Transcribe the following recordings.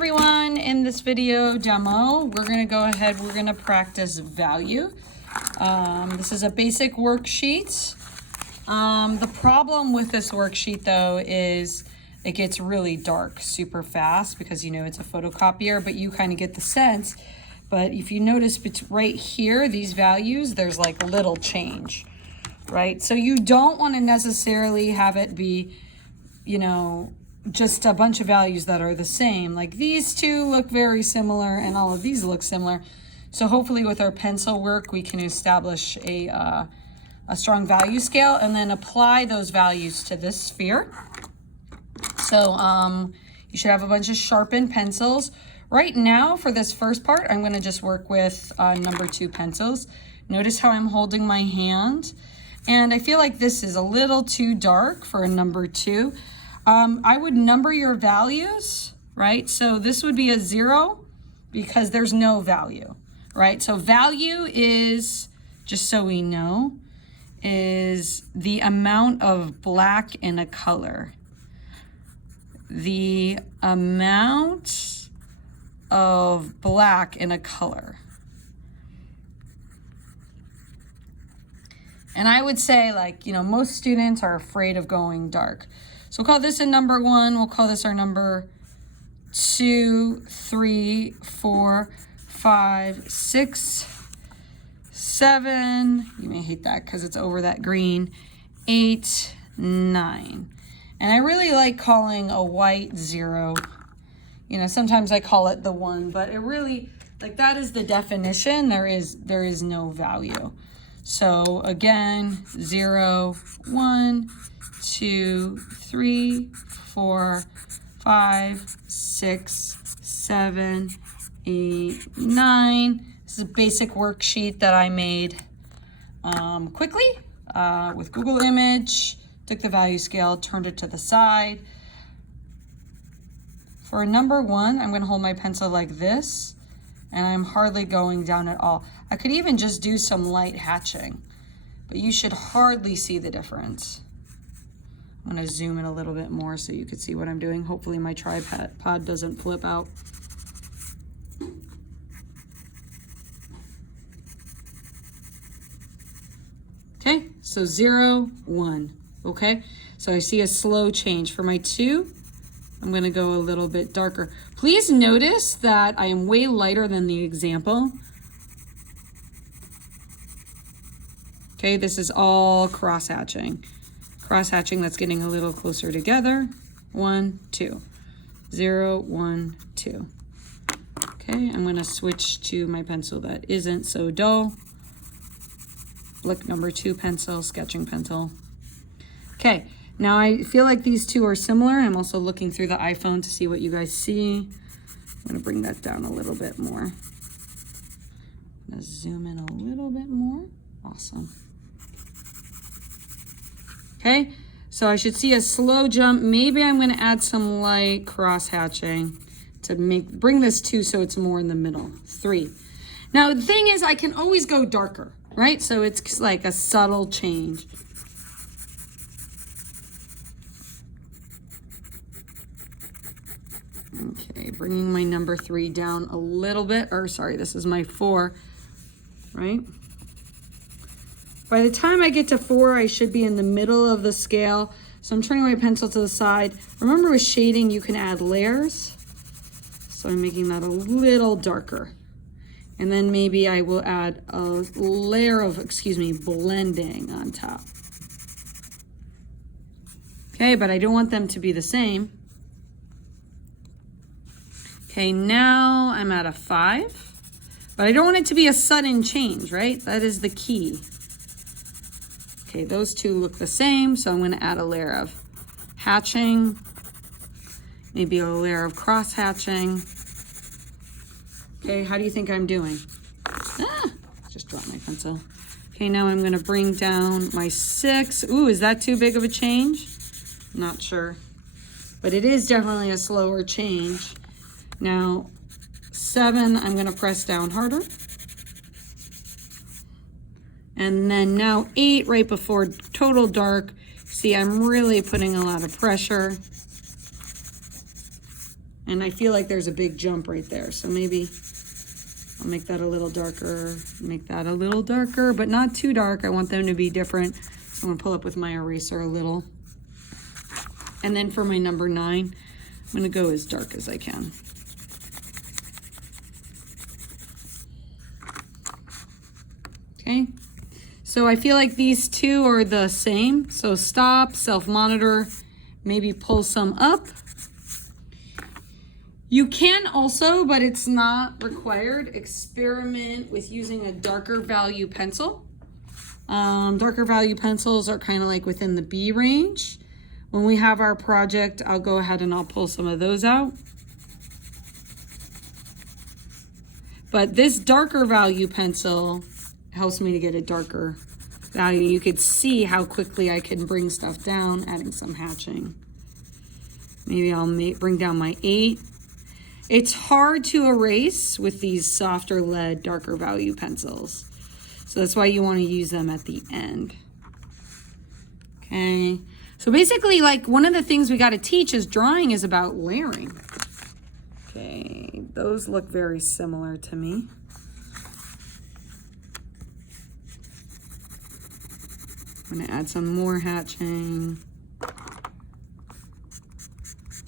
everyone. In this video demo, we're going to go ahead, we're going to practice value. This is a basic worksheet. The problem with this worksheet though is it gets really dark super fast because you know it's a photocopier, but you kind of get the sense. But if you notice right here, these values, there's like a little change, right? So you don't want to necessarily have it be, you know, just a bunch of values that are the same. Like these two look very similar and all of these look similar. So hopefully with our pencil work, we can establish a strong value scale and then apply those values to this sphere. So you should have a bunch of sharpened pencils. Right now for this first part, I'm going to just work with number 2 pencils. Notice how I'm holding my hand. And I feel like this is a little too dark for a number 2. I would number your values, right? So this would be a 0 because there's no value, right? So value is, just so we know, is the amount of black in a color. The amount of black in a color. And I would say, like, you know, most students are afraid of going dark. So we'll call this a number 1. We'll call this our number 2, 3, 4, 5, 6, 7. You may hate that because it's over that green. 8, 9. And I really like calling a white 0. You know, sometimes I call it the 1, but it really, like, that is the definition. There is no value. So again, 0, 1, 2, 3, 4, 5, 6, 7, 8, 9. This is a basic worksheet that I made quickly with Google Image. Took the value scale, turned it to the side. For a number 1, I'm going to hold my pencil like this, and I'm hardly going down at all. I could even just do some light hatching, but you should hardly see the difference. I'm going to zoom in a little bit more so you can see what I'm doing. Hopefully my tripod doesn't flip out. Okay, so 0, 1. Okay, so I see a slow change. For my 2, I'm going to go a little bit darker. Please notice that I am way lighter than the example. Okay, this is all cross-hatching. Cross-hatching, that's getting a little closer together. 1, 2. 0, 1, 2. Okay, I'm going to switch to my pencil that isn't so dull. Blick number 2 pencil, sketching pencil. Okay. Now I feel like these two are similar. I'm also looking through the iPhone to see what you guys see. I'm going to bring that down a little bit more. I'm going to zoom in a little bit more. Awesome. Okay, so I should see a slow jump. Maybe I'm going to add some light cross-hatching to bring this 2 so it's more in the middle. 3. Now the thing is I can always go darker, right? So it's like a subtle change. Okay, bringing my number 3 down a little bit, or sorry, this is my 4, right? By the time I get to 4, I should be in the middle of the scale. So I'm turning my pencil to the side. Remember with shading, you can add layers. So I'm making that a little darker. And then maybe I will add a layer of, blending on top. Okay, but I don't want them to be the same. Okay, now I'm at a 5, but I don't want it to be a sudden change, right? That is the key. Okay, those two look the same, so I'm going to add a layer of hatching, maybe a layer of cross hatching. Okay, how do you think I'm doing? Just dropped my pencil. Okay, now I'm going to bring down my 6. Ooh, is that too big of a change? Not sure, but it is definitely a slower change. Now, 7, I'm going to press down harder. And then now 8, right before total dark. See, I'm really putting a lot of pressure. And I feel like there's a big jump right there. So maybe I'll make that a little darker, make that a little darker, but not too dark. I want them to be different. So I'm gonna pull up with my eraser a little. And then for my number 9, I'm gonna go as dark as I can. Okay, so I feel like these two are the same. So stop, self-monitor, maybe pull some up. You can also, but it's not required, experiment with using a darker value pencil. Darker value pencils are kind of like within the B range. When we have our project, I'll go ahead and I'll pull some of those out. But this darker value pencil helps me to get a darker value. You could see how quickly I can bring stuff down, adding some hatching. Maybe I'll bring down my 8. It's hard to erase with these softer lead, darker value pencils. So that's why you want to use them at the end. Okay. So basically, like, one of the things we got to teach is drawing is about layering. Okay. Those look very similar to me. I'm going to add some more hatching.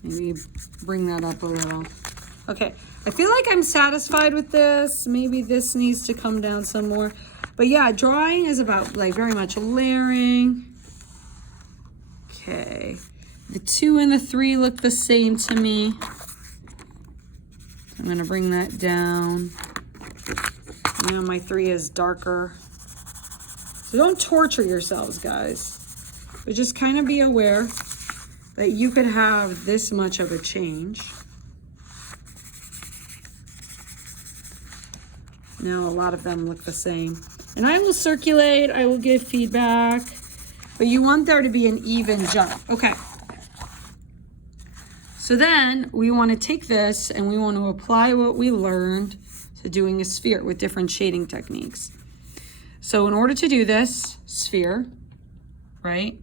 Maybe bring that up a little. Okay, I feel like I'm satisfied with this. Maybe this needs to come down some more. But yeah, drawing is about like very much layering. Okay, the 2 and the 3 look the same to me. I'm gonna bring that down. Now my 3 is darker. So don't torture yourselves, guys. But just kind of be aware that you could have this much of a change. Now a lot of them look the same. And I will circulate, I will give feedback, but you want there to be an even jump. Okay. So then we want to take this and we want to apply what we learned to doing a sphere with different shading techniques. So in order to do this sphere, right,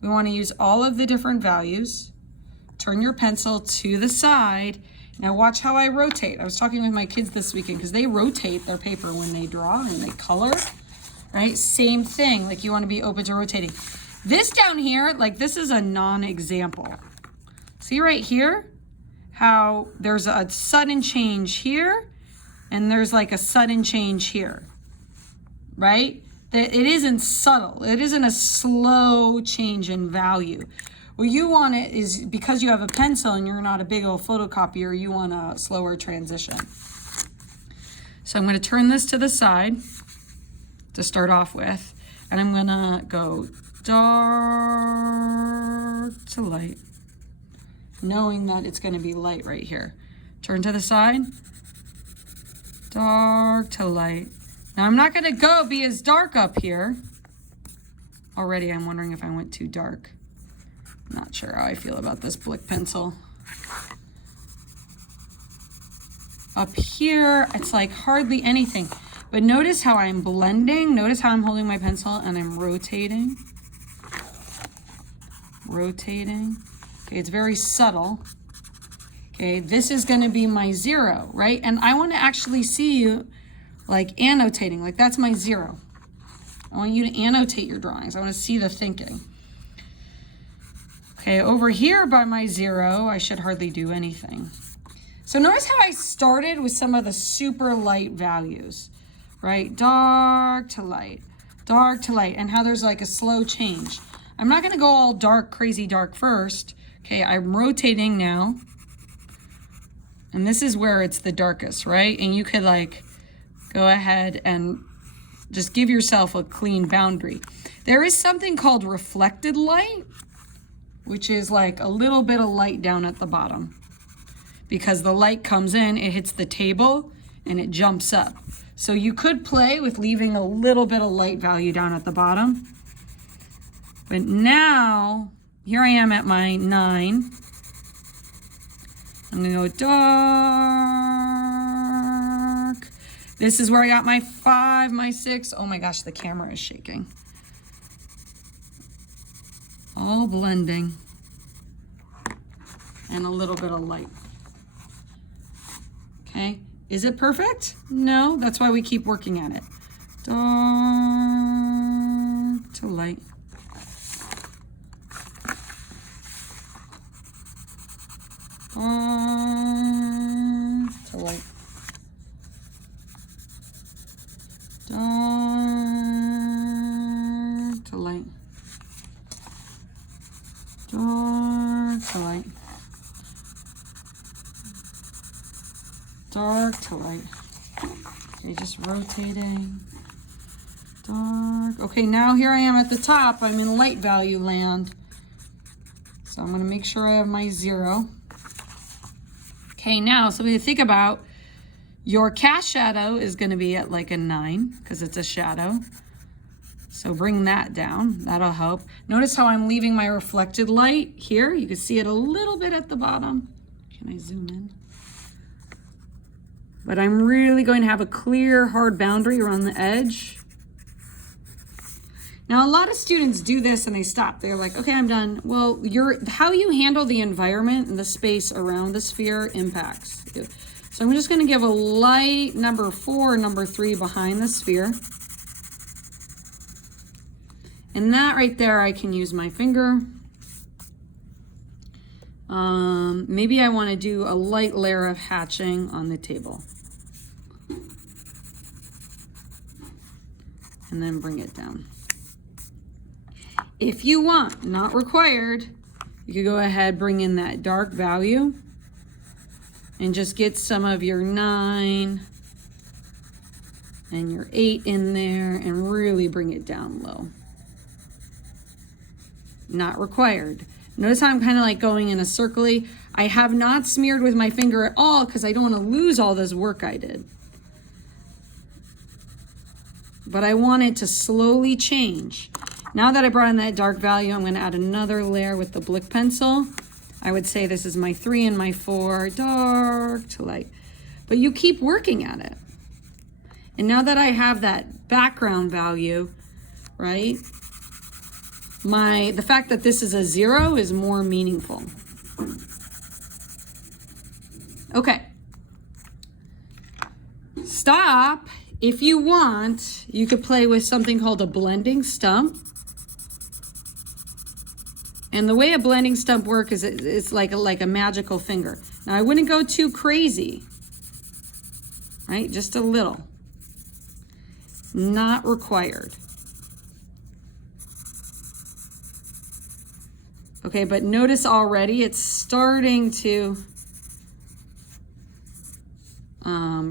we want to use all of the different values. Turn your pencil to the side. Now watch how I rotate. I was talking with my kids this weekend because they rotate their paper when they draw and they color, right? Same thing, like you want to be open to rotating. This down here, like this is a non-example. See right here how there's a sudden change here and there's like a sudden change here, right? It isn't subtle. It isn't a slow change in value. What you want it is, because you have a pencil and you're not a big old photocopier, you want a slower transition. So I'm going to turn this to the side to start off with, and I'm going to go dark to light, knowing that it's going to be light right here. Turn to the side, dark to light. Now I'm not going to be as dark up here. Already I'm wondering if I went too dark. Not sure how I feel about this Blick pencil. Up here, it's like hardly anything. But notice how I'm blending. Notice how I'm holding my pencil and I'm rotating. Rotating. Okay, it's very subtle. Okay, this is going to be my 0, right? And I want to actually see you like annotating. Like that's my 0. I want you to annotate your drawings. I want to see the thinking. Okay, over here by my 0, I should hardly do anything. So notice how I started with some of the super light values, right? Dark to light, and how there's like a slow change. I'm not gonna go all dark, crazy dark first. Okay, I'm rotating now. And this is where it's the darkest, right? And you could like go ahead and just give yourself a clean boundary. There is something called reflected light, which is like a little bit of light down at the bottom. Because the light comes in, it hits the table, and it jumps up. So you could play with leaving a little bit of light value down at the bottom. But now, here I am at my 9. I'm gonna go dark. This is where I got my 5, my 6. Oh my gosh, the camera is shaking. All blending. And a little bit of light. Okay, is it perfect? No, that's why we keep working at it. Dark to light. Dark to light. Dark to light. Dark to light. Dark to light. Okay, just rotating. Dark. Okay, now here I am at the top. I'm in light value land. So I'm going to make sure I have my 0. Okay, now something to think about. Your cast shadow is going to be at like a 9 because it's a shadow. So bring that down. That'll help. Notice how I'm leaving my reflected light here. You can see it a little bit at the bottom. Can I zoom in? But I'm really going to have a clear, hard boundary around the edge. Now, a lot of students do this and they stop. They're like, okay, I'm done. Well, how you handle the environment and the space around the sphere impacts you. So I'm just going to give a light number 4, number 3 behind the sphere. And that right there, I can use my finger. Maybe I want to do a light layer of hatching on the table. And then bring it down. If you want, not required, you could go ahead, bring in that dark value and just get some of your 9 and your 8 in there and really bring it down low. Not required. Notice how I'm kind of like going in a circle-y. I have not smeared with my finger at all because I don't want to lose all this work I did. But I want it to slowly change. Now that I brought in that dark value, I'm going to add another layer with the Blick pencil. I would say this is my 3 and my 4, dark to light. But you keep working at it. And now that I have that background value, right? The fact that this is a 0 is more meaningful. Okay. Stop. If you want, you could play with something called a blending stump. And the way a blending stump works is it's like a magical finger. Now, I wouldn't go too crazy, right? Just a little. Not required. Okay, but notice already it's starting to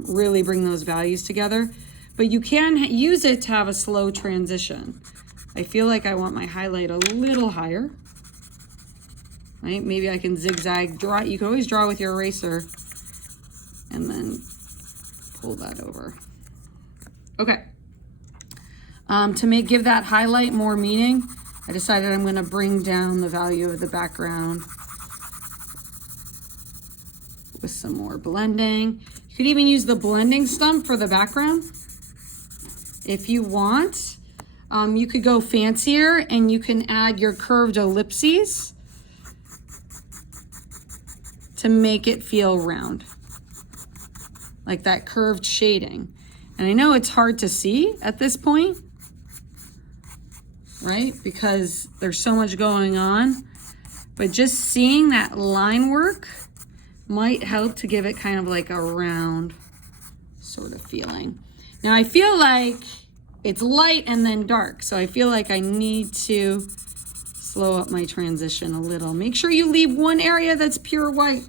really bring those values together. But you can use it to have a slow transition. I feel like I want my highlight a little higher. Right? Maybe I can zigzag draw. You can always draw with your eraser and then pull that over. Okay. To give that highlight more meaning, I decided I'm going to bring down the value of the background with some more blending. You could even use the blending stump for the background if you want. You could go fancier and you can add your curved ellipses to make it feel round, like that curved shading. And I know it's hard to see at this point, right? Because there's so much going on, but just seeing that line work might help to give it kind of like a round sort of feeling. Now I feel like it's light and then dark, so I feel like I need to slow up my transition a little. Make sure you leave one area that's pure white.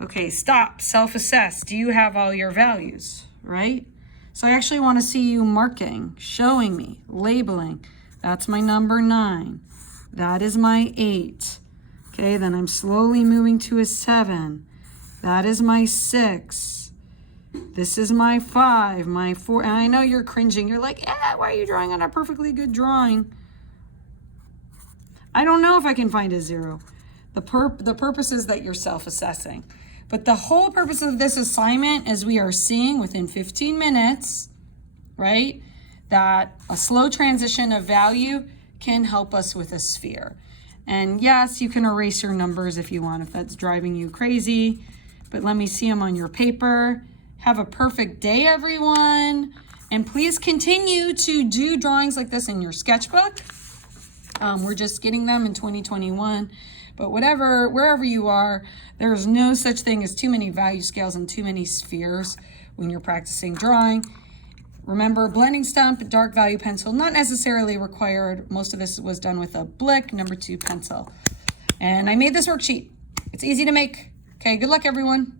Okay, stop, self-assess. Do you have all your values, right? So I actually want to see you marking, showing me, labeling. That's my number 9. That is my 8. Okay, then I'm slowly moving to a 7. That is my 6. This is my 5, my 4. And I know you're cringing. You're like, why are you drawing on a perfectly good drawing? I don't know if I can find a 0. The purpose is that you're self-assessing. But the whole purpose of this assignment is we are seeing within 15 minutes, right, that a slow transition of value can help us with a sphere. And yes, you can erase your numbers if you want, if that's driving you crazy. but let me see them on your paper. Have a perfect day, everyone. And please continue to do drawings like this in your sketchbook. We're just getting them in 2021. But wherever you are, there's no such thing as too many value scales and too many spheres when you're practicing drawing. Remember, blending stump, dark value pencil, not necessarily required. Most of this was done with a Blick #2 pencil. And I made this worksheet. It's easy to make. Okay, good luck, everyone.